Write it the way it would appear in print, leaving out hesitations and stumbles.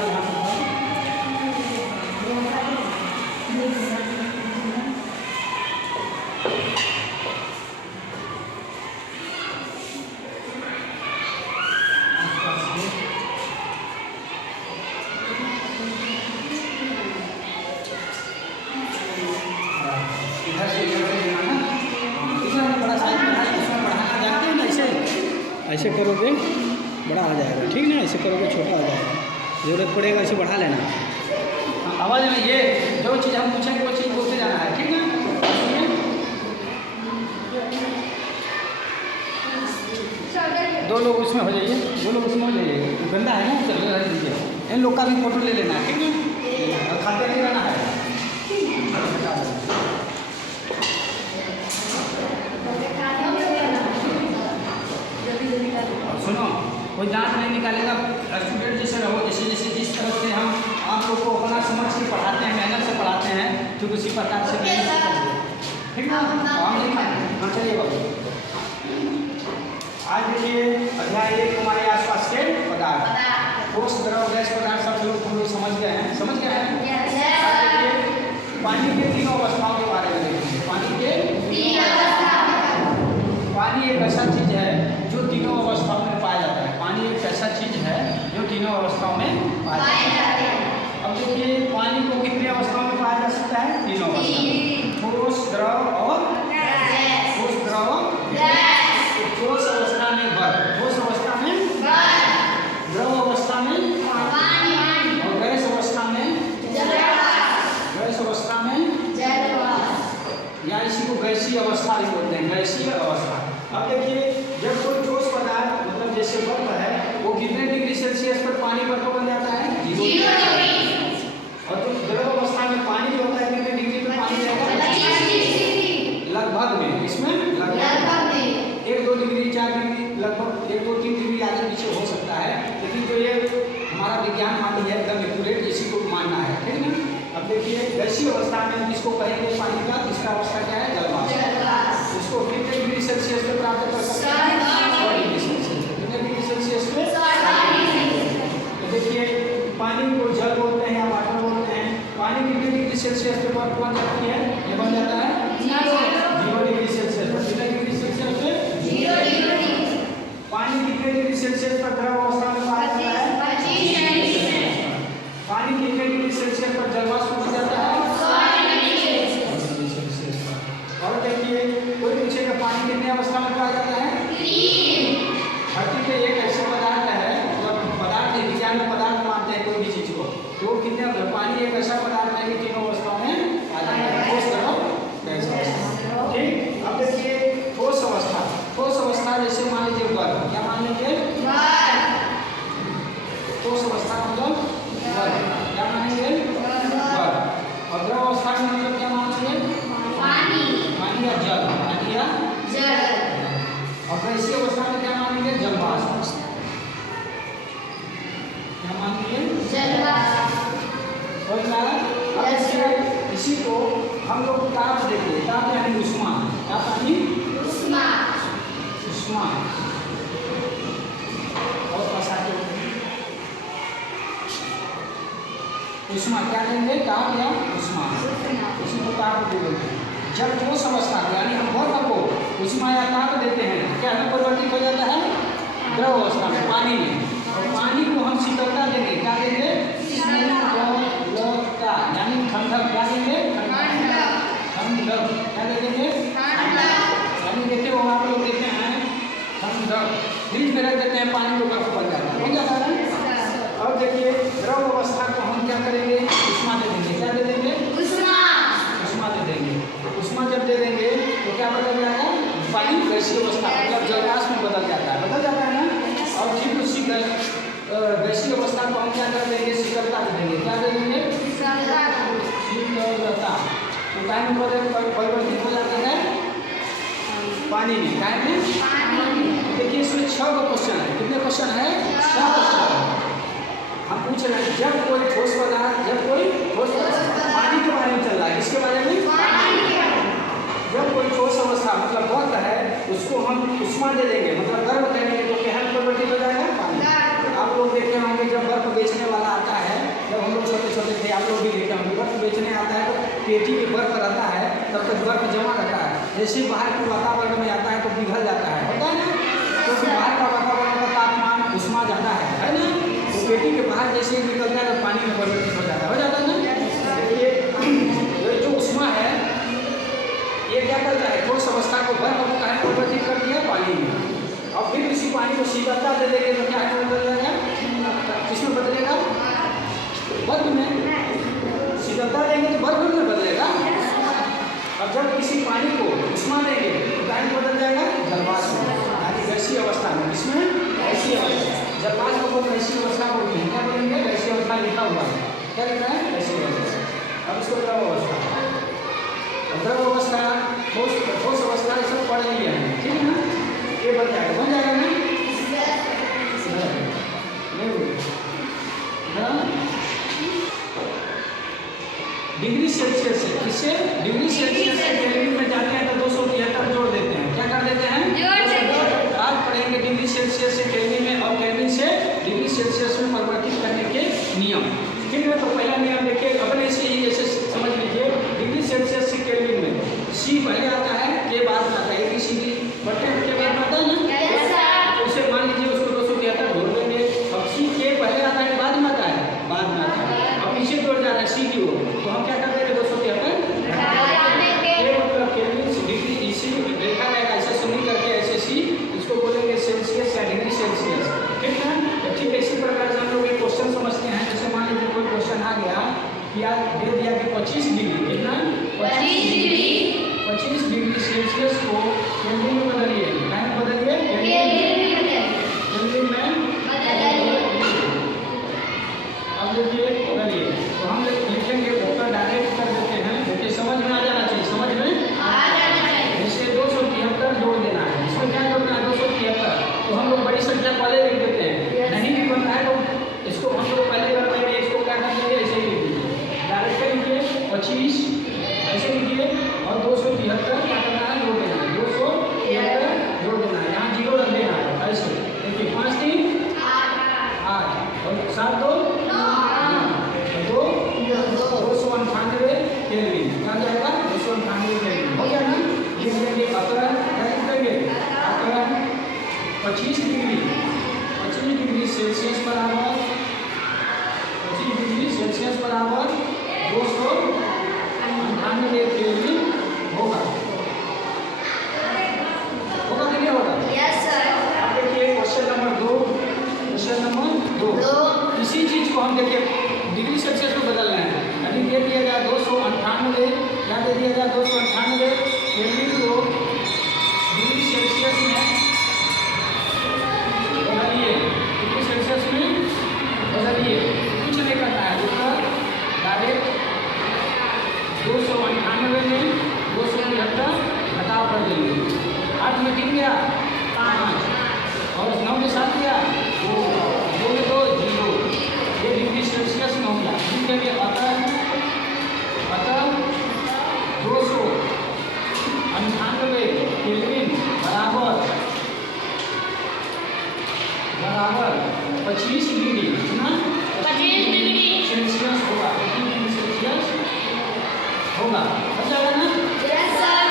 यहाँ पर इधर से इधर से बनाना, इसमें बड़ा साइज बनाना, इसमें बढ़ाना जानते हैं ना, ऐसे करोगे बड़ा आ जाएगा, ठीक ना, ऐसे करोगे छोटा आ जाएगा, ज़रूरत पड़ेगा ऐसे बढ़ा लेना। आवाज़ में ये जो चीज़ हम पूछेंगे वो चीज़ बोलते जाना है, ठीक ना। दो लोग उसमें हो जाइए, दो लोग उसमें हो जाइए, गंदा है ना, चलो रख दीजिए, इन लोग का भी फोटो ले लेना है, ठीक है, और खाते नहीं रहना है। सुनो, कोई दांत नहीं निकालेगा, स्टूडेंट जैसे रहो, जैसे जैसे जिस तरह से हम आप लोग को अपना समझ के पढ़ाते हैं, मेहनत से पढ़ाते हैं, ठीक उसी प्रकार से ठीक ना। हम लिखा हाँ, चलिए बाबू। आज देखिए अध्याय 1 हमारे आसपास के पदार्थ, ठोस द्रव गैस पदार्थ सब लोग समझ गए हैं, समझ गए हैं। पानी के तीनों अवस्थाओं के बारे में देखेंगे। पानी के पानी एक ऐसा चीज है जो तीनों अवस्थाओं में पाया जाता है। पानी एक ऐसा चीज है जो तीनों अवस्थाओं में पाया जाता है। अब देखिए पानी को कितनी अवस्थाओं में पाया जा सकता है? तीनों अवस्था में, ठोस द्रव और ठोस द्रव ठोस अवस्था में बर्फ, ठोस अवस्था में द्रव अवस्था में और गैस अवस्था में गैस अवस्था में या इसी को गैसीय अवस्था भी बोलते हैं, गैसीय अवस्था। अब देखिए जब कोई ठोस पदार्थ मतलब जैसे बर्फ है वो कितने डिग्री सेल्सियस पर पानी बर्फ बन जाता है? 0 डिग्री। और तो द्रव अवस्था में पानी जो होता है कितने डिग्री पर पानी जाएगा? लगभग में, इसमें लगभग में 1-2 डिग्री 4 डिग्री लगभग 1-2-3 डिग्री आगे पीछे हो सकता है, लेकिन जो ये हमारा विज्ञान मानी है एकदम एक्यूरेट, इसी को मानना है, ठीक है। अब देखिए गैसीय अवस्था में इसको कहेंगे पानी का तीसरा अवस्था क्या है? जलवाष्प। इसको कितने डिग्री सेल्सियस पे प्राप्त कर सकते हैं? 100 डिग्री सेल्सियस। कितने डिग्री सेल्सियस पे? तो देखिए पानी को जल बोलते हैं या वाटर बोलते हैं। पानी कितने डिग्री सेल्सियस पे बर्फ बन जाती है? ये बन जाता है 0 डिग्री सेल्सियस पर। कितने डिग्री सेल्सियस पे? 0 डिग्री। पानी कितने डिग्री सेल्सियस पर द्रव अवस्था में पाया जाता है? 25 डिग्री। पानी कितने डिग्री सेल्सियस पर जलवाष्प बन जाता है? 100 डिग्री सेल्सियस पर। और देखिए कोई पूछेगा पानी कितने अवस्था में पाया जाता है? 3। धरती पे एक ऐसे पदार्थ है, मतलब पदार्थ विज्ञान में पदार्थ मानते हैं कोई भी चीज को, तो कितने पानी एक ऐसा पदार्थ है कि तीनों अवस्थाओं में पाया जाता है, ठोस द्रव गैस अवस्था, ठीक। अब देखिए ठोस अवस्था, ठोस अवस्था जैसे मान लीजिए बर्फ, क्या मान लीजिए? ठोस अवस्था मतलब बर्फ, क्या मानेंगे? बर्फ। और द्रव अवस्था में मतलब क्या मानेंगे? पानी या जल, पानी या जल। और गैसीय अवस्था में क्या मानेंगे? जलवाष्प। क्या मानेंगे? जलवाष्प। इसी को हम लोग ताप देते हैं, ताप यानी उष्मा, ताप यानी उष्मा, उष्मा और उष्मा क्या लेंगे? ताप या उष्मा, इसी को ताप बोलते हैं। जब ठोस अवस्था यानी हम बर्फ को उष्मा या ताप देते हैं क्या हमें परिवर्तित हो जाता है? द्रव अवस्था में, पानी में। और पानी को हम शीतलता देंगे, क्या देंगे? शीतलता यानी ठंडक, क्या देंगे? ठंडक, क्या देंगे? यानी देखिए वो आप लोग देते हैं ठंडक, फ्रिज में रख देते हैं पानी को, बर्फ बन जाता है, हो जाता है। और देखिए द्रव अवस्था को हम क्या करेंगे? उष्मा दे देंगे, क्या दे देंगे? उष्मा दे देंगे। उष्मा जब दे देंगे तो क्या बदल जाएगा? पानी गैसीय अवस्था मतलब जलवाष्प में बदल जाता है ना। और ठीक उसी गैसीय अवस्था को हम क्या कर देंगे? शीतलता दे देंगे, क्या दे देंगे? शीतलता। तो टाइम परिवर्तित हो जाता है पानी में, टाइम में। देखिए इसमें 6 क्वेश्चन है, कितने क्वेश्चन है? 6 क्वेश्चन हम पूछ रहे हैं। जब कोई ठोस पदार्थ पानी के बारे में चल रहा है, इसके बारे में जब कोई ठोस अवस्था मतलब बर्फ है उसको हम उष्मा दे देंगे मतलब गर्म करेंगे तो क्या परिवर्तित हो जाएगा? पानी। आप लोग देखे होंगे जब बर्फ बेचने वाला आता है पेटी में बर्फ रहता है तब तक बर्फ जमा रहता है। जैसे बाहर के वातावरण में आता है तो पिघल जाता है, होता है ना, क्योंकि बाहर का वातावरण का तापमान उष्मा ज़्यादा है ना। तो पेटी के बाहर जैसे ही निकलता है तो पानी में परिवर्तित हो जाता है ना। ये जो उष्मा है ये क्या करता है, ठोस अवस्था को बर्फ को कहाँ परिवर्तित कर दिया, पानी में। और फिर इसी पानी को शीतलता दे देंगे तो क्या बदल जाएगा, किसमें बदलेगा, बर्फ में। शीतलता देंगे तो बर्फ में बदलेगा। अब जब किसी पानी को उष्मा देंगे तो क्या बदल जाएगा, जलवाष्प, यानी गैसीय अवस्था में। किसमें, गैसीय अवस्था। जलवाष्प को गैसीय अवस्था को क्या बोलेंगे, गैसीय अवस्था लिखा हुआ है, क्या लिखा है, गैसीय अवस्था। अब इसको द्रव अवस्था, द्रव अवस्था, ठोस अवस्था, ये सब पढ़ लिया है, ठीक है ना। ये बन जाएगा ना, डिग्री सेल्सियस से, किससे, डिग्री सेल्सियस से केल्विन में जाते हैं तो 273 जोड़ देते हैं, क्या कर देते हैं, आज पढ़ेंगे डिग्री सेल्सियस से केल्विन में और केल्विन से डिग्री सेल्सियस में परिवर्तित करने के नियम, ठीक है। तो पहला नियम देखिए, अपने से ही ऐसे समझ लीजिए, डिग्री सेल्सियस से केल्विन में सी पहले आता है, के बाद आता है, ABCD बटे के बाद आता है ना, उसे मान लीजिए उसको 273 जोड़ देंगे। अब सी के पहले आता है, बाद में आता है, बाद में आता है। अब पीछे जोड़ जा रहा है सी की ओर, तो हम क्या कर देंगे, 273 मतलब केल्विन डिग्री, इसी देखा जाएगा ऐसे सुनी करके, ऐसे सी, इसको बोलेंगे सेल्सियस या डिग्री सेल्सियस, ठीक है। ठीक है, इसी प्रकार से हम लोग एक क्वेश्चन समझते हैं। जैसे मान लीजिए कोई क्वेश्चन आ गया कि आज दे दिया कि 25 डिग्री, कितना, 25 डिग्री सेल्सियस को केल्विन में बदलिए, क्या में बदलिए, केल्विन में। अब देखिए बदलिए, तो हम लिखेंगे ऊपर डायरेक्ट कर देते हैं, देखिए समझ में आ जाना चाहिए, समझ में आ जाना चाहिए। जैसे 273 जोड़ देना है, इसमें क्या जोड़ना है, 273, तो हम लोग बड़ी संख्या पहले लिख देते हैं, नहीं भी बनता है तो इसको हम लोग पहले कर देंगे, इसको क्या कर देंगे, ऐसे ही लिख दीजिए, डायरेक्ट लिखिए 25 ऐसे लिखिए, और 273 क्या करना है, जोड़ देना है, 273 जोड़ देना है, यहाँ 0 रख देना है, ऐसे देखिए, 5 3 8 और 7 2 298 केल्विन, क्या जाएगा, 298 केल्विन, हो गया ना। लिख देंगे अकरण, क्या लिख देंगे, अकरण 25 डिग्री सेल्सियस बराबर 25 डिग्री सेल्सियस बराबर 298 केल्विन होगा, होगा कि नहीं होगा, यस सर। अब देखिए क्वेश्चन नंबर 2, इसी चीज को हम देखिए डिग्री सेल्सियस में बदलना है। अभी दे दिया जाए 298, क्या दे दिया जाए, 298 केल्विन को डिग्री सेल्सियस में बदलिए, डिग्री सेल्सियस में बदलिए, कुछ नहीं करना है, ऊपर डायरेक्ट 298 में 273 घटाव कर देंगे, 8 में 3 गया 5 और 9 में 7 गया 2 में 2 0, ये डिग्री सेल्सियस में हो गया। ठीक है, अतः 298 केल्विन बराबर 25 डिग्री, कितना, 25 डिग्री सेल्सियस होगा, 25 डिग्री सेल्सियस होगा, हो जाएगा ना, यस सर।